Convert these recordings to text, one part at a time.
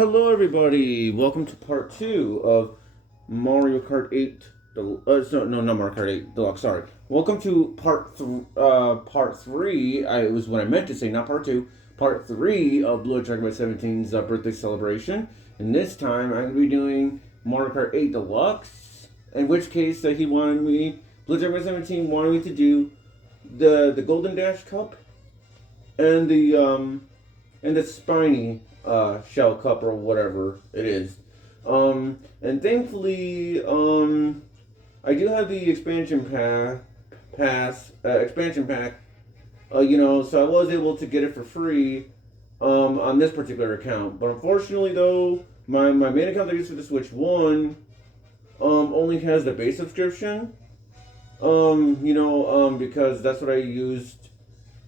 Hello, everybody. Welcome to part 2 of Mario Kart 8. No, not Mario Kart 8 Deluxe. Sorry. Welcome to part 3. It was what I meant to say, not part 2. Part 3 of BlueHedgehogMan17's birthday celebration. And this time, I'm going to be doing Mario Kart 8 Deluxe. In which case, BlueHedgehogMan17 wanted me to do the Golden Dash Cup and the Spiny Shell Cup or whatever it is. And thankfully, I do have the expansion expansion pack, so I was able to get it for free, on this particular account. But unfortunately, though, my main account that I use for the Switch 1, only has the base subscription, because that's what I used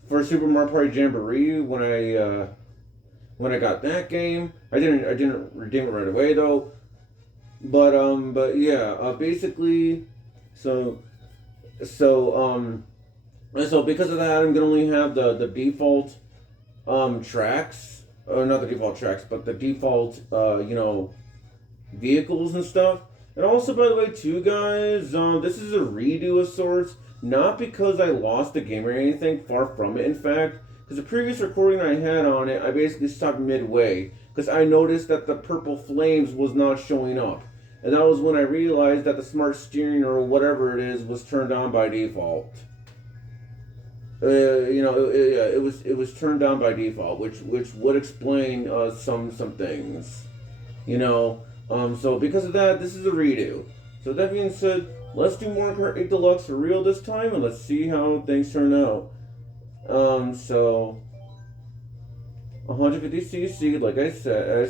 for Super Mario Party Jamboree when I got that game. I didn't redeem it right away though. But yeah, basically, so because of that, I'm gonna only have the default tracks, not the default tracks, but the default vehicles and stuff. And also, by the way, too, guys, this is a redo of sorts. Not because I lost the game or anything, far from it, in fact. Because the previous recording I had on it, I basically stopped midway. Because I noticed that the purple flames was not showing up. And that was when I realized that the smart steering or whatever it is was turned on by default. It was turned on by default, which would explain some things. So because of that, this is a redo. So that being said, let's do Mario Kart 8 Deluxe for real this time, and let's see how things turn out. So 150cc, like I said,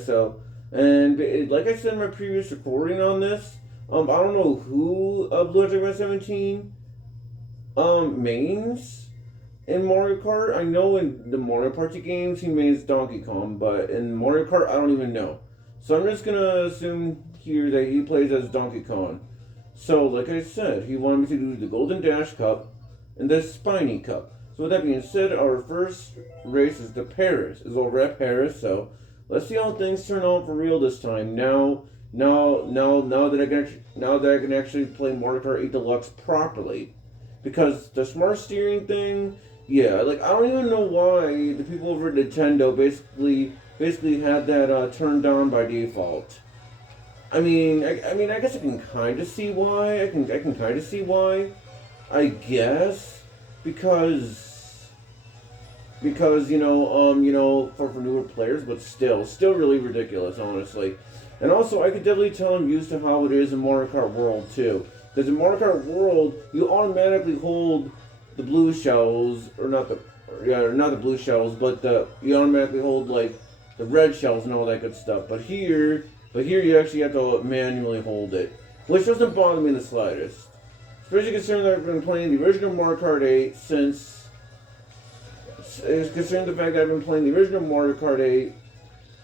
like I said in my previous recording on this, I don't know who BlueHedgehogMan17 mains in Mario Kart. I know in the Mario Party games he mains Donkey Kong, but in Mario Kart I don't even know. So I'm just gonna assume here that he plays as Donkey Kong. So, like I said, he wanted me to do the Golden Dash Cup and the Spiny Cup. So with that being said, our first race is to Paris. Is over at Paris, so let's see how things turn out for real this time. Now that I can actually play Mario Kart 8 Deluxe properly. Because the smart steering thing, yeah, I don't even know why the people over at Nintendo basically had that turned on by default. I guess I can kind of see why. I can kind of see why. I guess because for newer players, but still really ridiculous, honestly. And also, I could definitely tell I'm used to how it is in Mario Kart World too. Because in Mario Kart World, you automatically hold the blue shells, not the blue shells, but you automatically hold like the red shells and all that good stuff. But here you actually have to manually hold it, which doesn't bother me in the slightest. Especially considering that I've been playing the original Mario Kart 8 considering the fact that I've been playing the original Mario Kart 8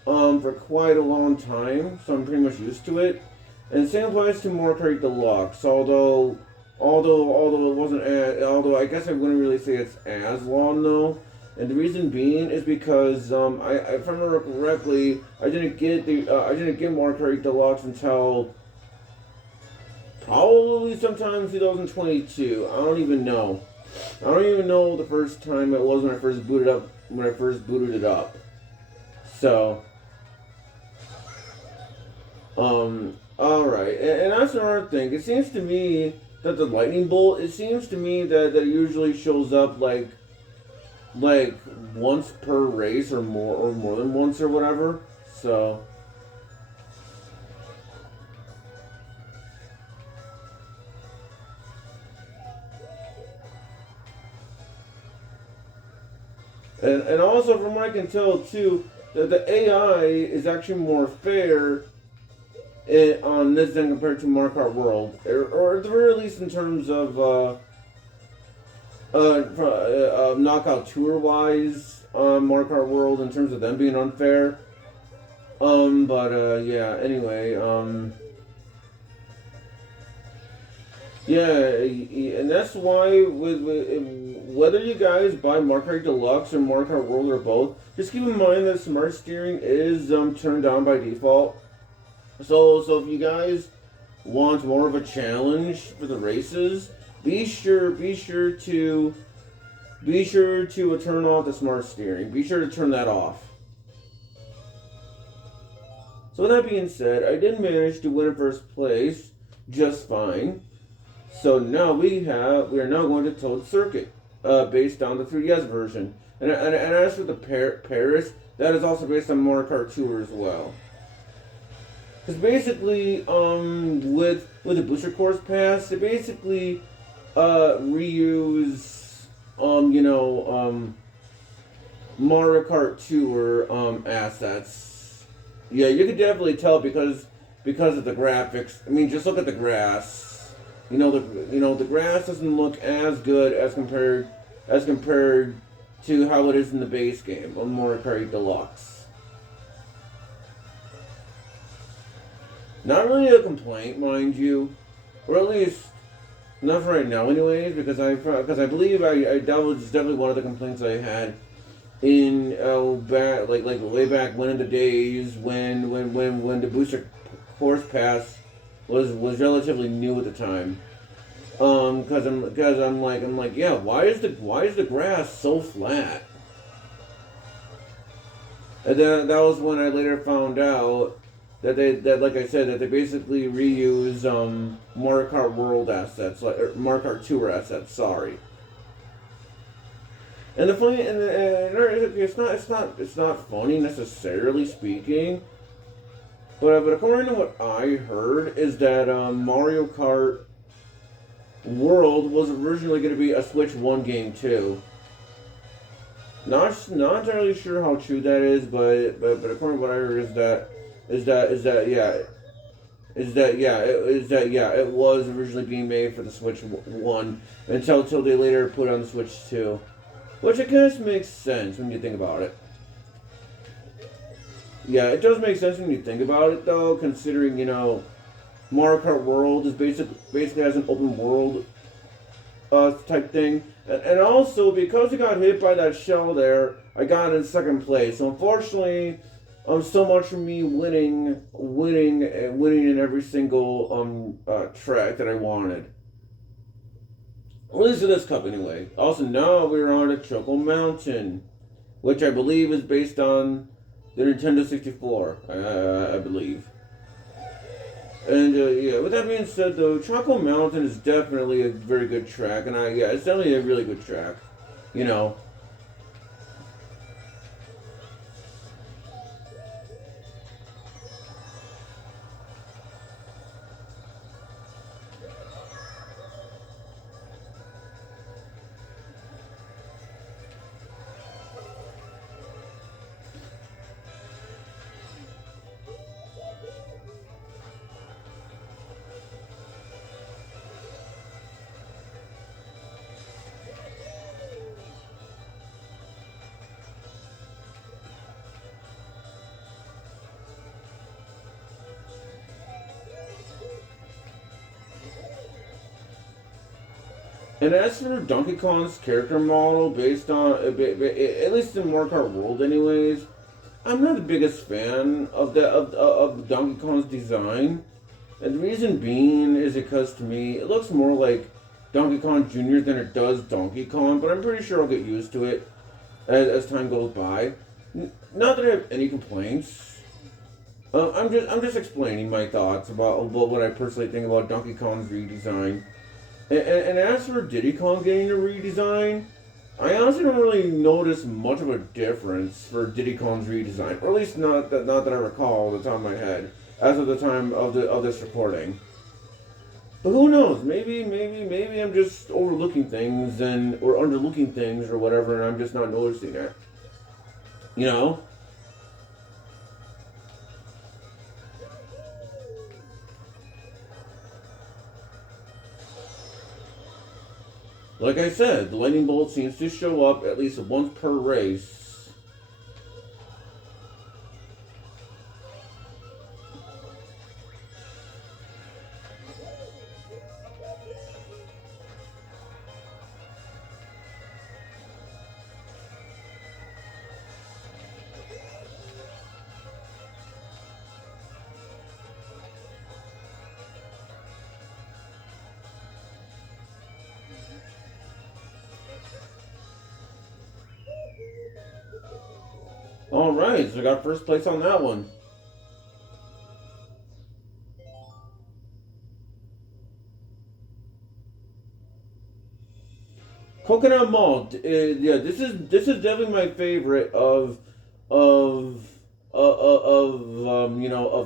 for quite a long time, so I'm pretty much used to it. And the same applies to Mario Kart 8 Deluxe, although it wasn't although I guess I wouldn't really say it's as long though. And the reason being is because if I remember correctly, I didn't get Mario Kart 8 Deluxe until probably sometime in 2022. I don't even know the first time it was when I first booted it up. So alright. And that's another thing. It seems to me that the lightning bolt, it usually shows up like once per race or more than once or whatever. So and also from what I can tell too, that the AI is actually more fair on this than compared to Mario Kart World, or at the very least in terms of knockout tour wise, Mario Kart World, in terms of them being unfair. Yeah. Anyway, yeah, and that's why whether you guys buy Mario Kart Deluxe or Mario Kart World or both, just keep in mind that smart steering is turned on by default. So if you guys want more of a challenge for the races, be sure to turn off the smart steering. Be sure to turn that off. So with that being said, I did manage to win in first place just fine. So now we are now going to Toad Circuit, based on the 3DS version. And as for the Paris, that is also based on Mario Kart Tour as well. Because basically, with the Booster Course Pass, they basically reuse Mario Kart Tour assets. Yeah, you can definitely tell because of the graphics. I mean, just look at the grass. The grass doesn't look as good as compared to how it is in the base game on Mario Kart Deluxe. Not really a complaint, mind you, or at least not for right now, anyways. Because I believe that was definitely one of the complaints I had in back like way back when in the days when the Booster Course Pass was relatively new at the time. Because I'm like, yeah, why is the grass so flat? And then that was when I later found out that like I said, that they basically reuse Mario Kart World assets, or Mario Kart Tour assets. Sorry. And the funny, it's not funny necessarily speaking, but according to what I heard is that Mario Kart World was originally going to be a Switch 1 game too. Not entirely sure how true that is, but according to what I heard it was originally being made for the Switch 1 until they later put it on the Switch 2. Which I guess makes sense when you think about it. Yeah, it does make sense when you think about it, though, considering, Mario Kart World is basically has an open world type thing. And also, because I got hit by that shell there, I got in second place. So unfortunately, so much for me winning in every single track that I wanted. At least in this cup, anyway. Also, now we're on to Choco Mountain, which I believe is based on the Nintendo 64, I believe. And, yeah, with that being said, though, Choco Mountain is definitely a very good track, and it's definitely a really good track, And as for Donkey Kong's character model, based on, at least in Mario Kart World anyways, I'm not the biggest fan of Donkey Kong's design. And the reason being is because to me, it looks more like Donkey Kong Jr. than it does Donkey Kong, but I'm pretty sure I'll get used to it as time goes by. Not that I have any complaints. I'm just explaining my thoughts about what I personally think about Donkey Kong's redesign. And as for Diddy Kong getting a redesign, I honestly don't really notice much of a difference for Diddy Kong's redesign, or at least not that I recall off the top of my head, as of the time of this recording. But who knows? Maybe I'm just overlooking things or underlooking things or whatever, and I'm just not noticing it. Like I said, the lightning bolt seems to show up at least once per race. Alright, so I got first place on that one. Coconut Malt. Yeah, this is definitely my favorite of of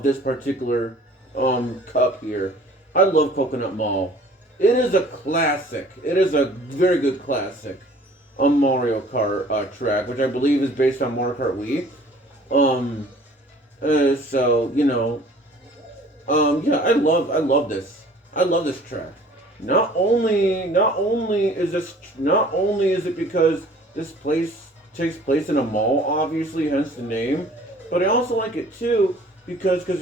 this particular cup here. I love Coconut Mall. It is a classic. It is a very good classic. A Mario Kart track, which I believe is based on Mario Kart Wii. Um, so yeah, I love this. I love this track. Not only is it because this place takes place in a mall, obviously, hence the name, but I also like it too because the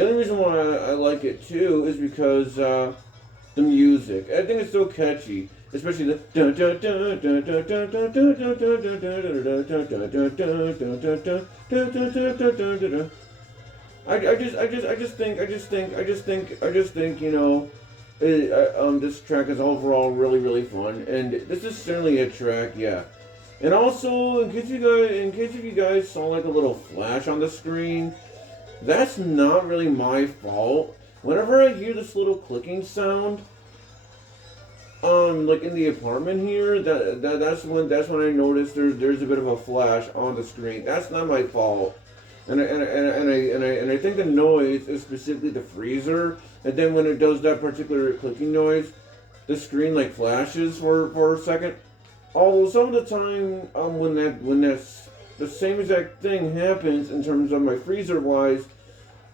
other reason why I like it too is because the music. I think it's so catchy, especially the. I just think, this track is overall really, really fun, and this is certainly a track, yeah. And also, in case you guys saw like a little flash on the screen, that's not really my fault. Whenever I hear this little clicking sound, like in the apartment here, that's when I notice there's a bit of a flash on the screen. That's not my fault. And I think the noise is specifically the freezer, and then when it does that particular clicking noise, the screen like flashes for a second. Although some of the time, when that's the same exact thing happens in terms of my freezer wise,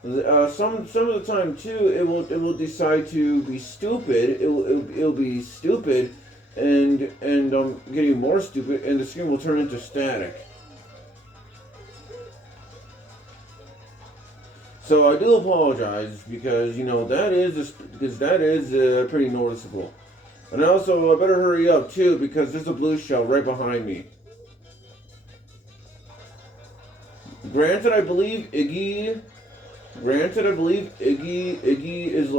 some of the time too, it will decide to be stupid. It'll be stupid, and getting more stupid, and the screen will turn into static. So I do apologize because that is pretty noticeable, and also I better hurry up too because there's a blue shell right behind me. Granted, I believe Iggy is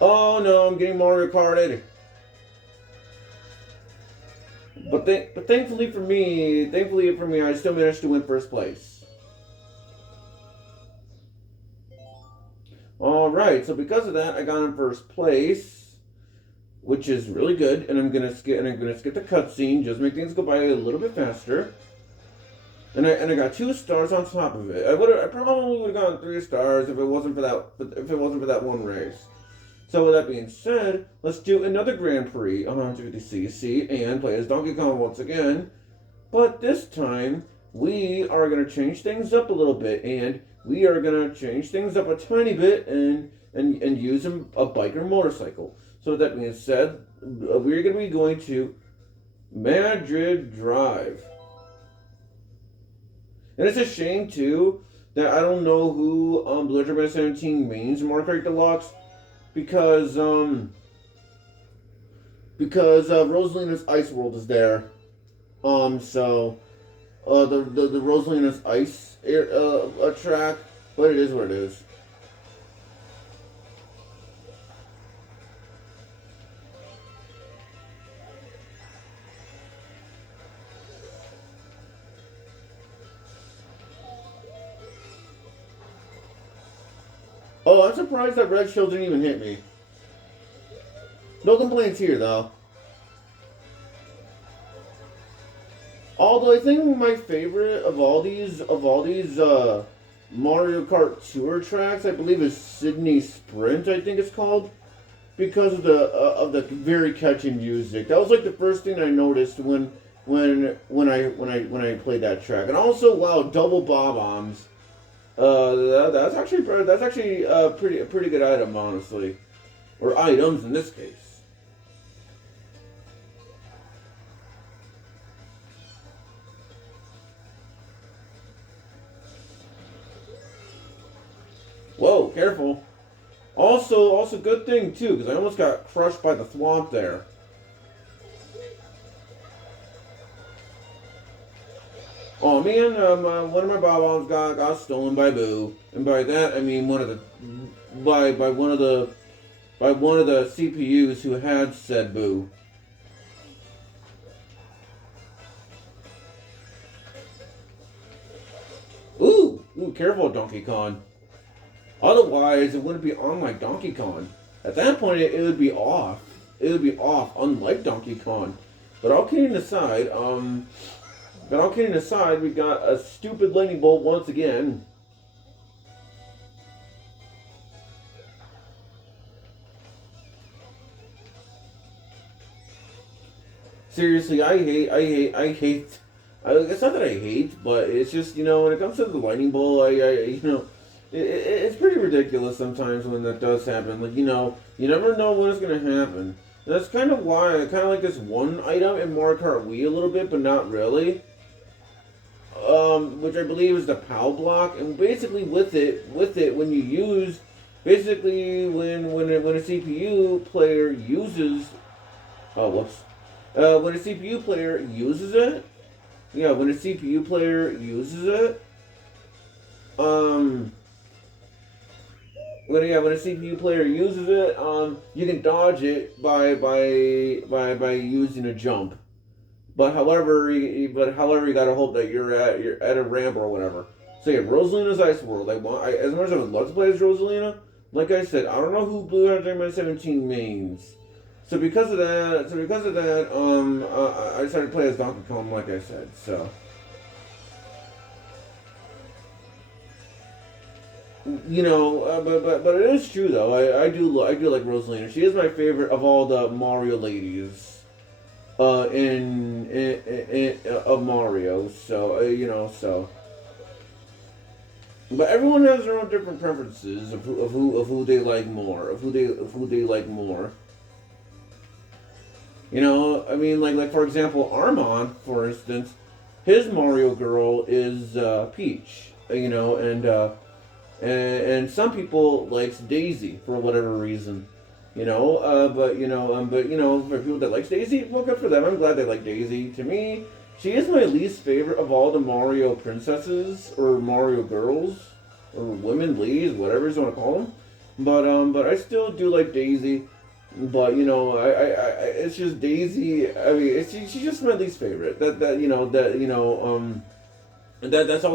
oh no, I'm getting Mario Karted. But thankfully for me, I still managed to win first place. Alright, so because of that, I got in first place, which is really good, and I'm gonna skip the cutscene, just make things go by a little bit faster. And I got 2 stars on top of it. I probably would have gotten 3 stars if it wasn't for that one race. So with that being said, let's do another Grand Prix on 150cc and play as Donkey Kong once again. But this time we are gonna change things up a little bit, and we are gonna change things up a tiny bit and use a biker motorcycle. So with that being said, we're gonna be going to Madrid Drive. And it's a shame too that I don't know who BlueHedgehogMan17 means in Mario Kart Deluxe because Rosalina's Ice World is there. So the Rosalina's Ice track, but it is what it is. Oh, I'm surprised that red shell didn't even hit me. No complaints here, though. Although I think my favorite of all these Mario Kart Tour tracks, I believe, is Sydney Sprint. I think it's called, because of the very catchy music. That was like the first thing I noticed when I played that track. And also, wow, double bob-ombs. That's actually a pretty good item, honestly, or items in this case. Whoa, careful. Also good thing too, because I almost got crushed by the thwomp there. Oh man, one of my bob-ombs got stolen by Boo, and by that I mean one of the CPUs who had said Boo. too careful, Donkey Kong. Otherwise, it wouldn't be on like Donkey Kong. At that point, it would be off. It would be off, unlike Donkey Kong. But all kidding aside, we got a stupid lightning bolt once again. Seriously, I hate. It's not that I hate, but it's just, when it comes to the lightning bolt, it's pretty ridiculous sometimes when that does happen. Like, you never know when it's going to happen. And that's kind of why I kind of like this one item in Mario Kart Wii a little bit, but not really. Which I believe is the POW block. And basically with it, when you use, basically when a CPU player uses, when a CPU player uses it, when a CPU player uses it, when a CPU player uses it, you can dodge it by using a jump. But however, you gotta hope that you're at a ramp or whatever. So yeah, Rosalina's Ice World. As much as I would love to play as Rosalina, like I said, I don't know who BlueHedgehogMan17 mains. So because of that, I decided to play as Donkey Kong, like I said. So. But it is true though. I do like Rosalina. She is my favorite of all the Mario ladies. Of Mario. So so. But everyone has their own different preferences of who they like more. Of who they like more. Like for example, Armand, for instance, his Mario girl is Peach. And some people likes Daisy for whatever reason, but for people that likes Daisy, well, good for them. I'm glad they like Daisy. To me, she is my least favorite of all the Mario princesses or Mario girls or women, ladies, whatever you want to call them. But I still do like Daisy. But it's just Daisy. I mean, she's just my least favorite. That's all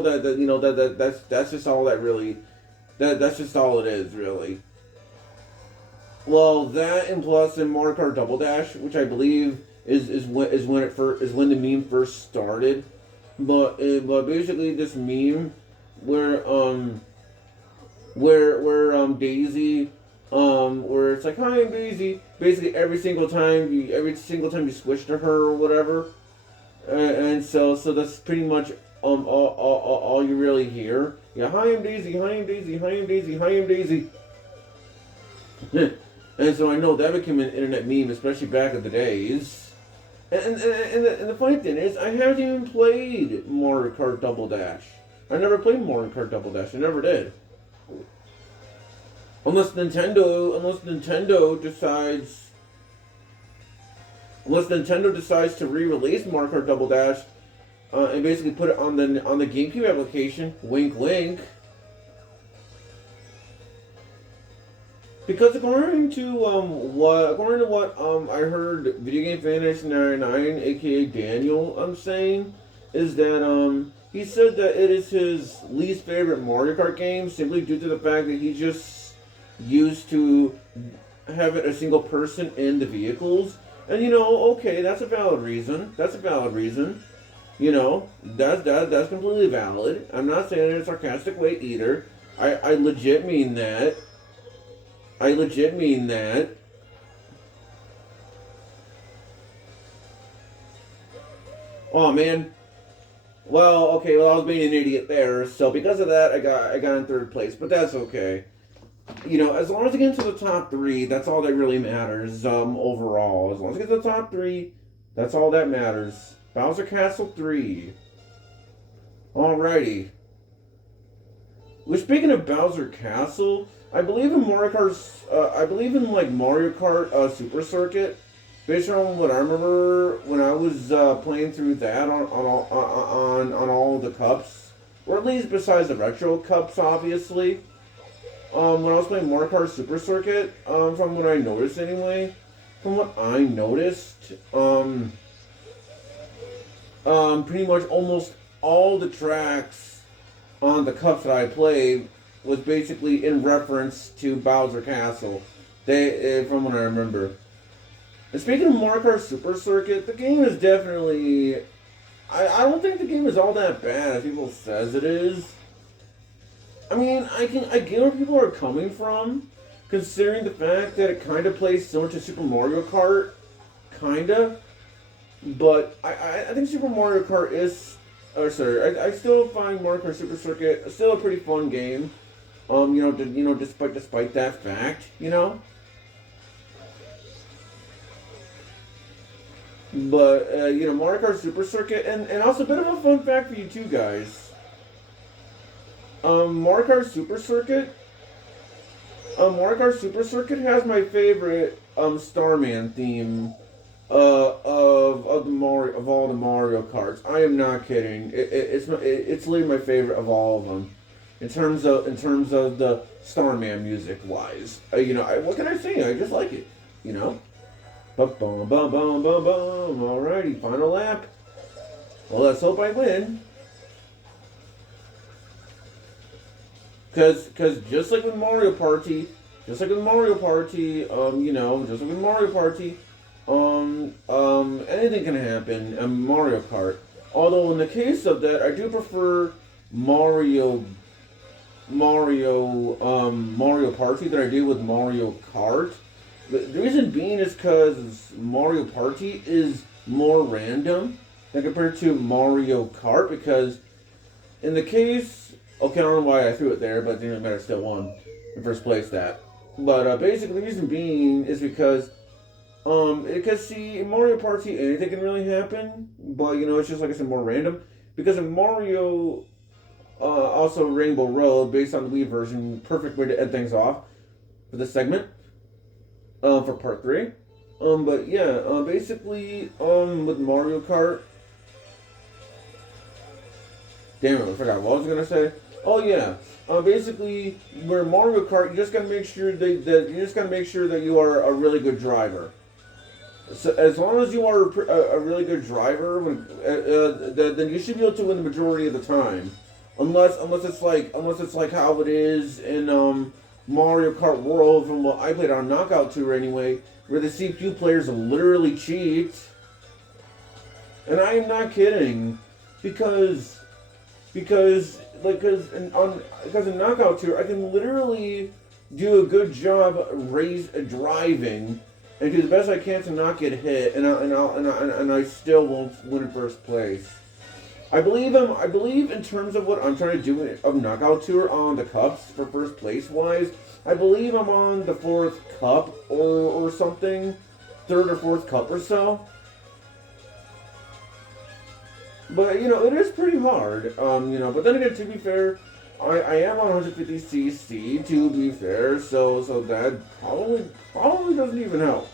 that's just all that really. That's just all it is, really. Well, that and plus in Mario Kart Double Dash, which I believe is when the meme first started, but basically this meme where Daisy where it's like, hi, I'm Daisy. Basically every single time you switch to her or whatever, and so that's pretty much all you really hear. Yeah, hi, I'm Daisy, hi, I'm Daisy, hi, I'm Daisy, hi, I'm Daisy. And so I know that became an internet meme, especially back in the days. And the funny thing is, I haven't even played Mario Kart Double Dash. I never played Mario Kart Double Dash. I never did. Unless Nintendo decides to re-release Mario Kart Double Dash. And basically put it on the GameCube application. Wink, wink. Because according to what I heard Video Game Fantasy 99, aka Daniel, saying, is that he said that it is his least favorite Mario Kart game simply due to the fact that he just used to have it a single person in the vehicles. And okay, that's a valid reason. That's completely valid. I'm not saying it in a sarcastic way either. I legit mean that. Oh man. Well, okay. Well, I was being an idiot there. So because of that, I got in third place. But that's okay. As long as I get into the top 3, that's all that really matters. Overall, as long as I get to the top 3, that's all that matters. Bowser Castle 3. Alrighty. Well, speaking of Bowser Castle, I believe in Mario Kart. Mario Kart Super Circuit. Based on what I remember when I was playing through that on all the cups, or at least besides the retro cups, obviously. When I was playing Mario Kart Super Circuit, from what I noticed anyway, pretty much almost all the tracks on the cups that I played was basically in reference to Bowser Castle. From what I remember. And speaking of Mario Kart Super Circuit, the game is definitely... I don't think the game is all that bad as people says it is. I mean, I get where people are coming from, considering the fact that it kind of plays similar to Super Mario Kart, kinda. But I think Super Mario Kart is... I still find Mario Kart Super Circuit still a pretty fun game. Despite that fact, But, Mario Kart Super Circuit, and also a bit of a fun fact for you too, guys. Mario Kart Super Circuit has my favorite, Starman theme, of all the Mario Karts. I am not kidding. It's literally my favorite of all of them. In terms of the Starman music wise, what can I say? I just like it, Bum bum bum bum bum bum. Alrighty, final lap. Well, let's hope I win. Cause just like with Mario Party, anything can happen in Mario Kart. Although in the case of that, I do prefer Mario Party than I do with Mario Kart. The reason being is because Mario Party is more random than compared to Mario Kart, because in the case... Okay, I don't know why I threw it there, but it didn't matter, still won in first place that. But basically the reason being is because see, in Mario Party anything can really happen, but it's just like I said, more random. Because in Mario, also Rainbow Road, based on the Wii version, perfect way to end things off for this segment. For part 3. But yeah, basically, with Mario Kart... Damn it, I forgot what I was gonna say. Oh yeah, basically, where Mario Kart, you just gotta make sure that you are a really good driver. So as long as you are a really good driver, then you should be able to win the majority of the time. Unless it's like how it is in Mario Kart World, from what I played on Knockout Tour anyway, where the CPU players literally cheat. And I am not kidding, because in Knockout Tour I can literally do a good job driving and do the best I can to not get hit, and I still won't win in first place. I believe in terms of what I'm trying to do of Knockout Tour on the cups for first place wise, I believe I'm on the 4th cup or something, 3rd or 4th cup or so. But it is pretty hard, but then again, to be fair, I am on 150cc, to be fair, so that probably doesn't even help.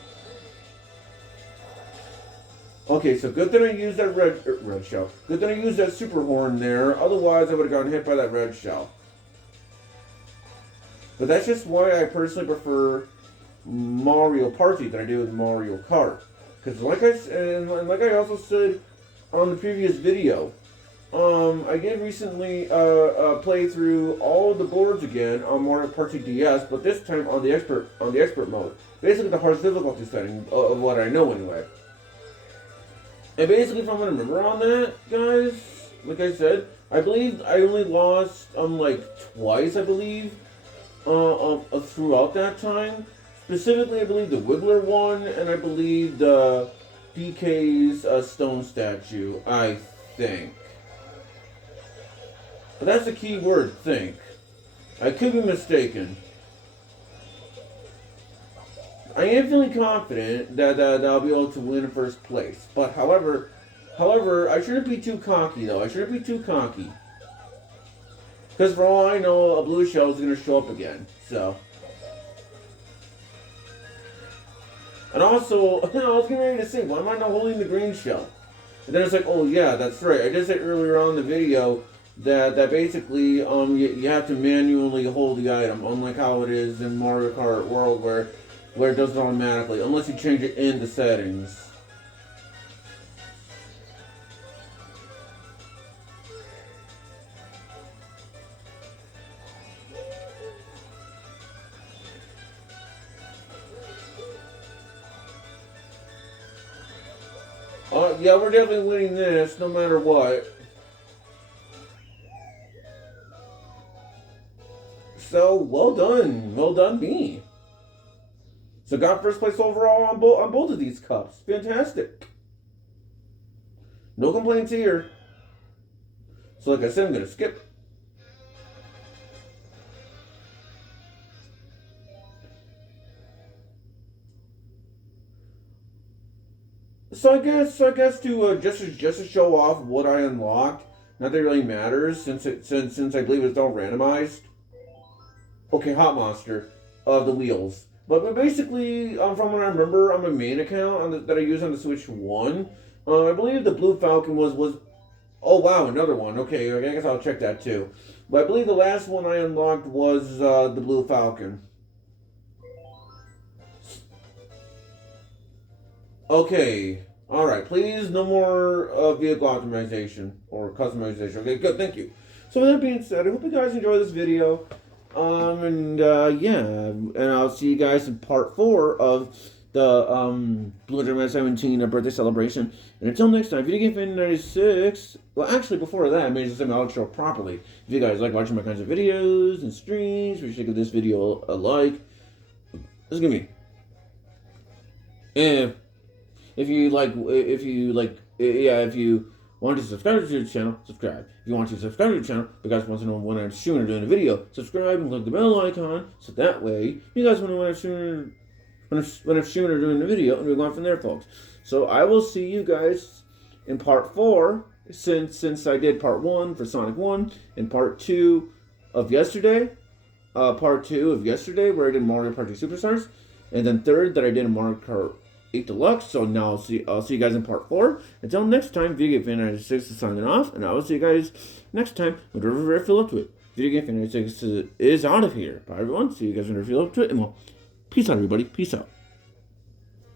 Okay, so good thing I used that red shell. Good thing I used that super horn there. Otherwise, I would have gotten hit by that red shell. But that's just why I personally prefer Mario Party than I do with Mario Kart. Because like I also said on the previous video, I did recently play through all of the boards again on Mario Party DS, but this time on the expert mode. Basically, the hardest difficulty setting of what I know anyway. And basically, from what I remember on that, guys, like I said, I believe I only lost like twice, I believe, throughout that time. Specifically, I believe the Wiggler one, and I believe the BK's stone statue, I think. But that's the key word, think. I could be mistaken. I am feeling confident that I'll be able to win in first place. But however, I shouldn't be too cocky though. I shouldn't be too cocky. Because for all I know, a blue shell is going to show up again. So. And also, I was getting ready to say, why am I not holding the green shell? And then it's like, oh yeah, that's right. I did say earlier on in the video that basically you have to manually hold the item, unlike how it is in Mario Kart World where it does it automatically, unless you change it in the settings. Yeah, we're definitely winning this, no matter what. So, well done me. So got first place overall on both of these cups. Fantastic. No complaints here. So like I said, I'm gonna skip. So I guess to just to show off what I unlocked, not that it really matters since I believe it's all randomized. Okay, Hot Monster of the wheels. But basically, from what I remember on my main account that I use on the Switch 1, I believe the Blue Falcon was. Oh wow, another one. Okay, I guess I'll check that too. But I believe the last one I unlocked was the Blue Falcon. Okay. Alright, please, no more vehicle optimization or customization. Okay, good, thank you. So with that being said, I hope you guys enjoy this video. Yeah, and I'll see you guys in part 4 of the BlueHedgehogMan17 birthday celebration. And until next time, Video Game Fan 96. Well, actually, before that, I made this outro properly. If you guys like watching my kinds of videos and streams, be sure to give this video a like. This is gonna be. If you want to subscribe to the channel, subscribe. If you want to subscribe to the channel, you guys want to know when I'm shooting or doing a video, subscribe and click the bell icon, so that way you guys want to know when I'm shooting or doing a video, and we're going from there, folks. So I will see you guys in part 4, since I did part 1 for Sonic 1, and part 2 of yesterday, where I did Mario Kart 2 Superstars, and then third that I did in Mario Kart 8 Deluxe. So now I'll see you guys in part 4. Until next time, Video Game Fan 96 is signing off, and I will see you guys next time whenever I feel up to it. Video Game Fan 96 is out of here. Bye everyone. See you guys whenever I feel up to it, and well, peace out everybody. Peace out.